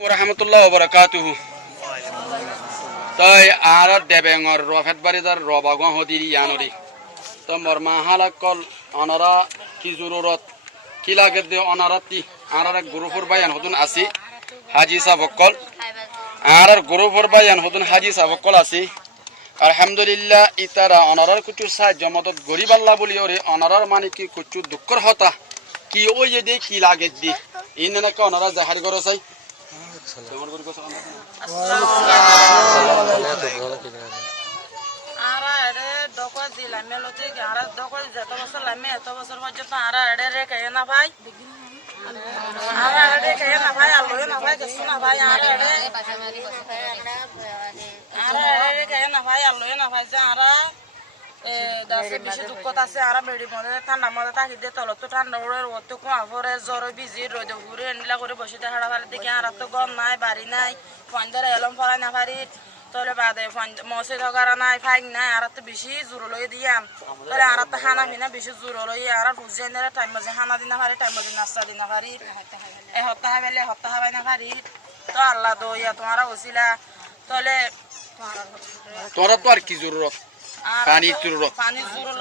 রহমতুল্লাহ বারাকাতুহু তাই আর দেবেঙর রফেত বাড়িদার রবাগো হদির ইয়ানরি তো মোর মাহালাকল অনারা কি জরুরত কি লাগে দে অনারাতি আর গ্রুপর বায়ান হদুন আসি হাজি সাবকল আর গ্রুপর বায়ান হদুন হাজি সাবকল আসি আলহামদুলিল্লাহ ইতারা অনারার কিছু সাহায্য মদত গরিব আল্লাহ বলি ওরে অনারার মানে কি কিছু দুঃখর হতা কি ওই যে কি লাগে দি ইনাকে অনারা জাহারি করো চাই বেশি দুঃখত আছে আর মেডি মধ্যে ঠান্ডা মধ্যে থাকি দিয়ে তলত ঠান্ডা উড়ে রোদ কুয়া পরে জ্বর বিজি রোদে ঘুরে এনলা করে বসে হাড়া ফাড়ি দেখি আর তো গম নাই বাড়ি নাই ফোন ধরে এলম ফলাই না পারি তলে বাদে মসে ধরা নাই ফাইন নাই আর তো বেশি জোর লই দিয়াম তলে আর তো হানা ফিনা বেশি জোর লই আর বুঝে নিলে টাইম মাঝে হানা দিনা পারি টাইম মাঝে নাস্তা দিনা পারি এ হপ্তাহ বেলে হপ্তাহ হাবাই না পারি তো আল্লাহ দইয়া তোমারা ওসিলা তলে তোরা তো আর কি জরুরত পানি জরুরত পানি জোর